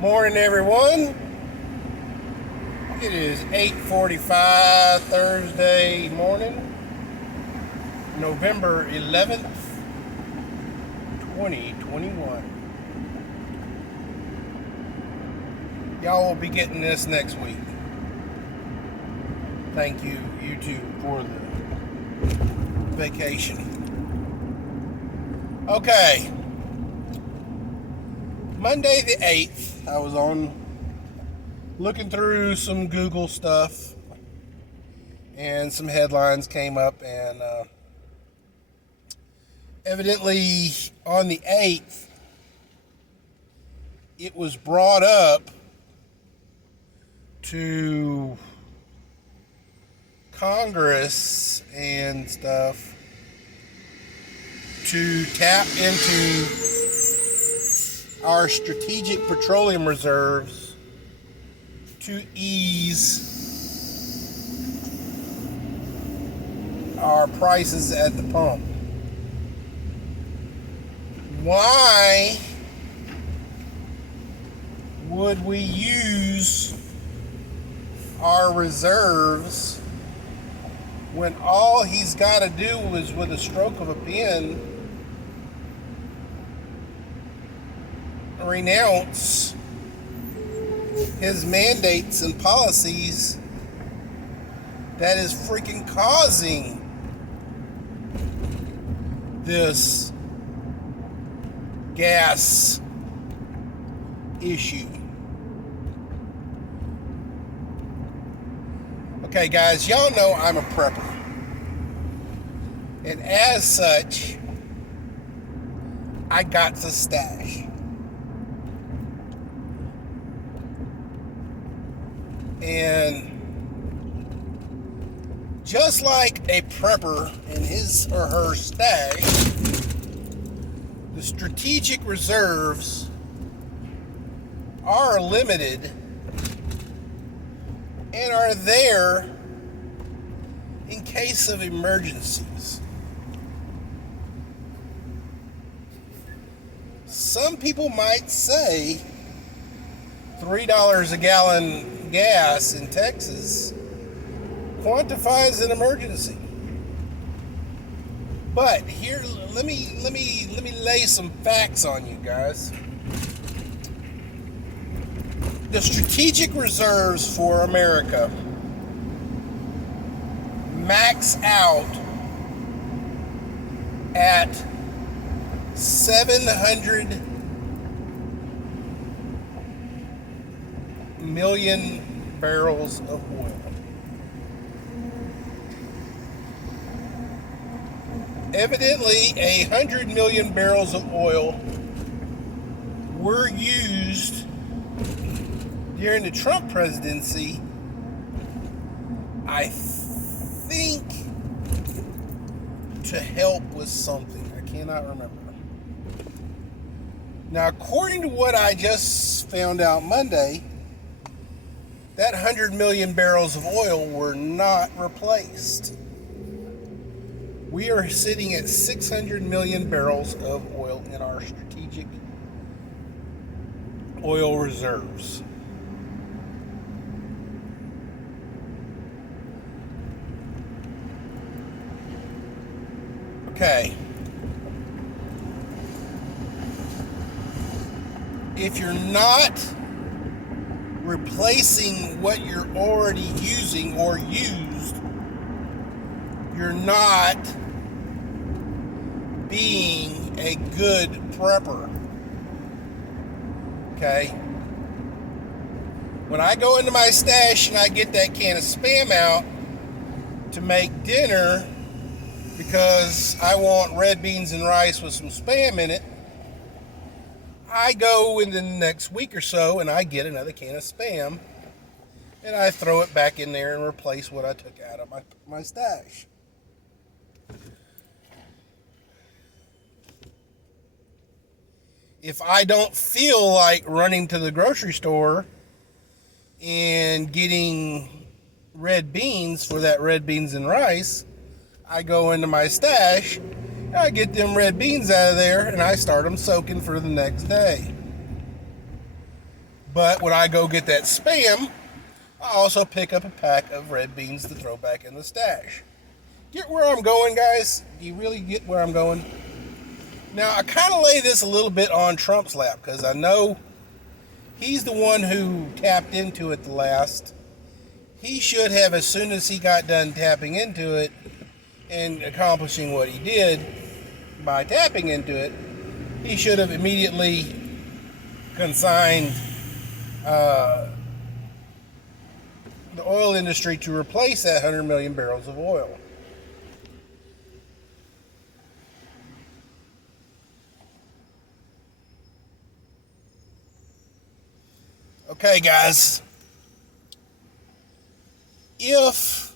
Morning, everyone. It is 8:45 Thursday morning, November 11th, 2021. Y'all will be getting this next week. Thank you, YouTube, for the vacation. Okay. Monday the 8th, I was on looking through some Google stuff, and some headlines came up, and evidently on the 8th, it was brought up to Congress and stuff to tap into our strategic petroleum reserves to ease our prices at the pump. Why would we use our reserves when all he's got to do is, with a stroke of a pen, renounce his mandates and policies that is freaking causing this gas issue? Okay, guys, y'all know I'm a prepper, and as such, I got to stash. And just like a prepper in his or her stash, the strategic reserves are limited and are there in case of emergencies. Some people might say $3 a gallon gas in Texas quantifies an emergency. But here, let me lay some facts on you guys. The strategic reserves for America max out at 700 million barrels of oil. Evidently, 100 million barrels of oil were used during the Trump presidency, I think, to help with something. I cannot remember. Now, according to what I just found out Monday, that 100 million barrels of oil were not replaced. We are sitting at 600 million barrels of oil in our strategic oil reserves. Okay. If you're not replacing what you're already using or used, you're not being a good prepper. Okay? When I go into my stash and I get that can of Spam out to make dinner because I want red beans and rice with some Spam in it, I go in the next week or so and I get another can of Spam and I throw it back in there and replace what I took out of my stash. If I don't feel like running to the grocery store and getting red beans for that red beans and rice, I go into my stash, I get them red beans out of there, and I start them soaking for the next day. But when I go get that Spam, I also pick up a pack of red beans to throw back in the stash. Get where I'm going, guys? Do you really get where I'm going? Now, I kind of lay this a little bit on Trump's lap because I know he's the one who tapped into it the last. He should have, as soon as he got done tapping into it and accomplishing what he did by tapping into it, he should have immediately consigned the oil industry to replace that 100 million barrels of oil. Okay, guys. If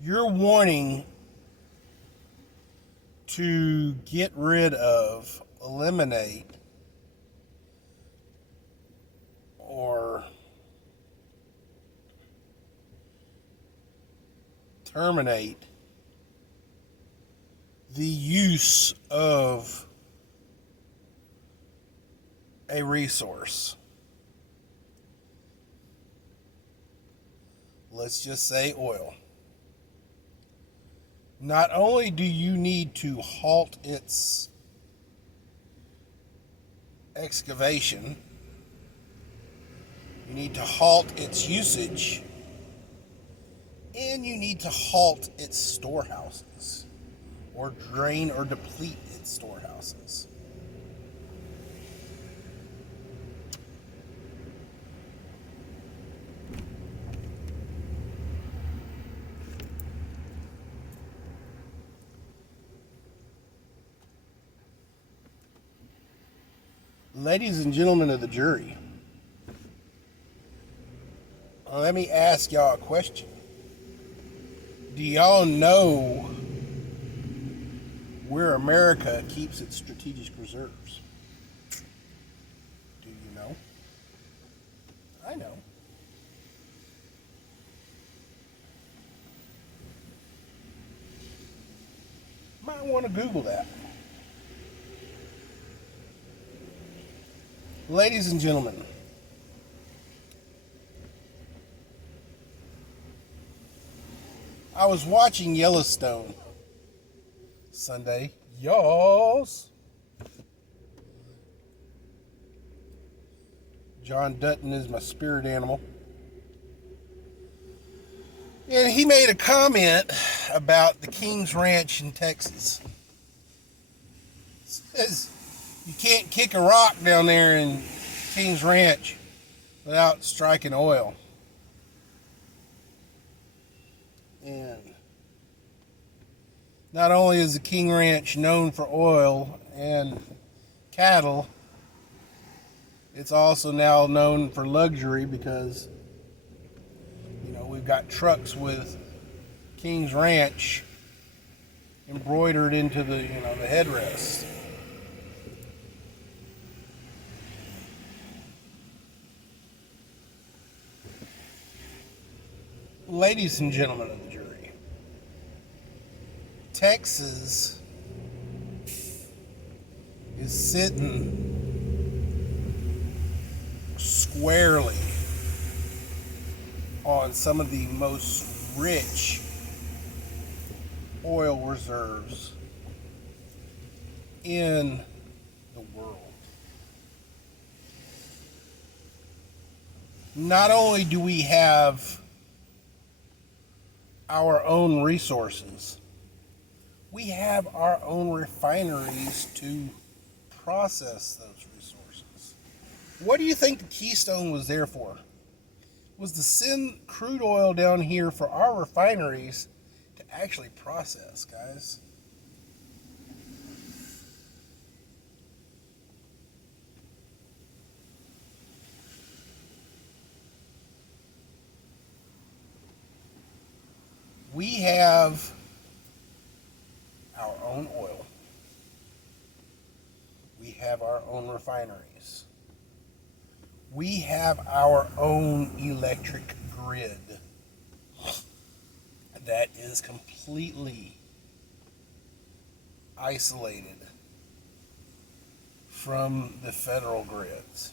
you're wanting to get rid of, eliminate, or terminate the use of a resource, let's just say oil, not only do you need to halt its excavation, you need to halt its usage, and you need to halt its storehouses, or drain or deplete its storehouses. Ladies and gentlemen of the jury, let me ask y'all a question. Do y'all know where America keeps its strategic reserves? Do you know? I know. Might want to Google that. Ladies and gentlemen, I was watching Yellowstone Sunday. Yas. John Dutton is my spirit animal. And he made a comment about the King's Ranch in Texas. It says you can't kick a rock down there in King's Ranch without striking oil. And not only is the King Ranch known for oil and cattle, it's also now known for luxury because, you know, we've got trucks with King's Ranch embroidered into the, you know, the headrest. Ladies and gentlemen of the jury, Texas is sitting squarely on some of the most rich oil reserves in the world. Not only do we have our own resources, we have our own refineries to process those resources. What do you think the Keystone was there for? Was to send crude oil down here for our refineries to actually process, guys. We have our own oil. We have our own refineries. We have our own electric grid that is completely isolated from the federal grids.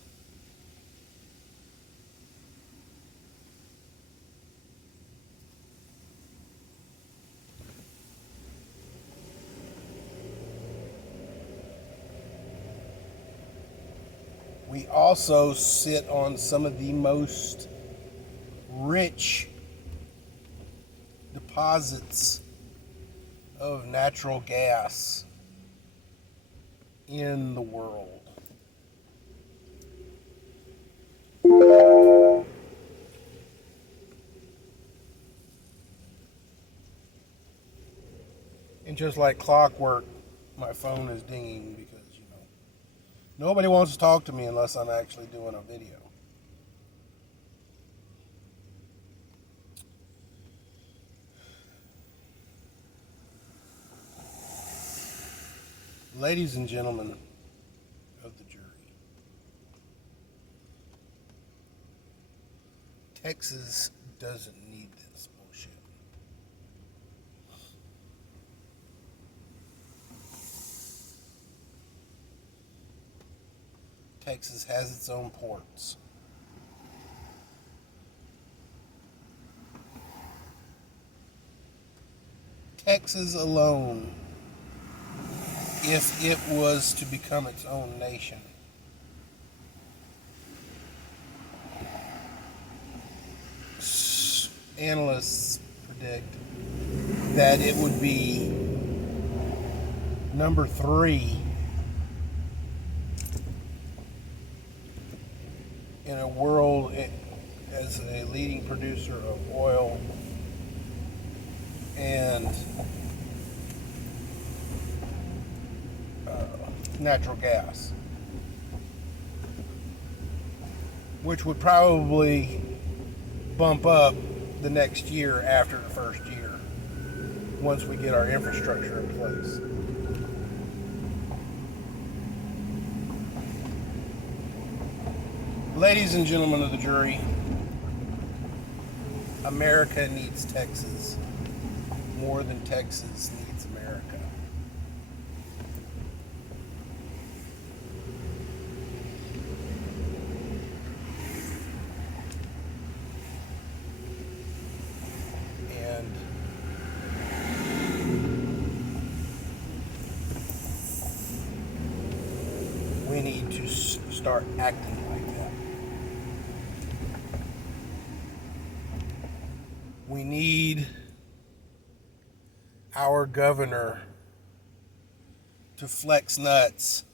We also sit on some of the most rich deposits of natural gas in the world. And just like clockwork, my phone is dinging because, nobody wants to talk to me unless I'm actually doing a video. Ladies and gentlemen of the jury, Texas doesn't need this bullshit. Texas has its own ports. Texas alone, if it was to become its own nation, analysts predict that it would be number 3 in a world as a leading producer of oil and natural gas, which would probably bump up the next year after the first year once we get our infrastructure in place. Ladies and gentlemen of the jury, America needs Texas more than Texas needs America. And we need to start acting like that. We need our governor to flex nuts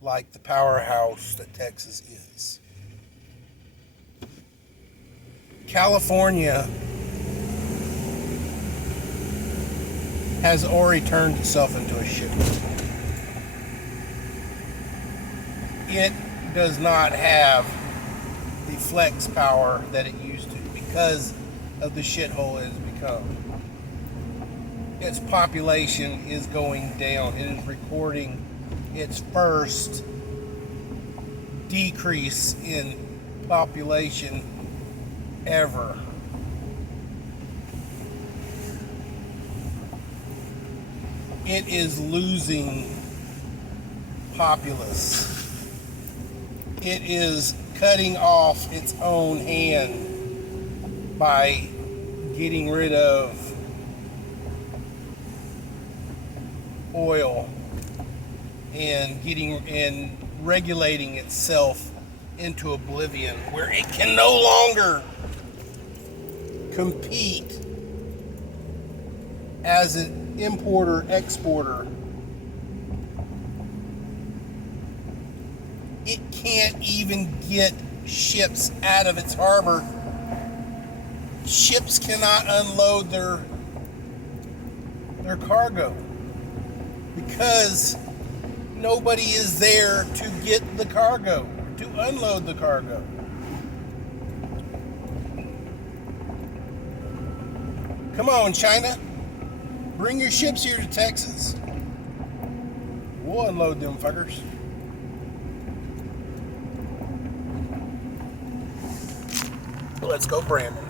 like the powerhouse that Texas is. California has already turned itself into a shithole. It does not have the flex power that it used to because of the shithole it has become. Its population is going down. It is recording its first decrease in population ever. It is losing populace. It is cutting off its own hand by getting rid of oil and regulating itself into oblivion, where it can no longer compete as an importer exporter. It can't even get ships out of its harbor. Ships cannot unload their cargo because nobody is there to get the cargo, to unload the cargo. Come on, China. Bring your ships here to Texas. We'll unload them fuckers. Let's go, Brandon.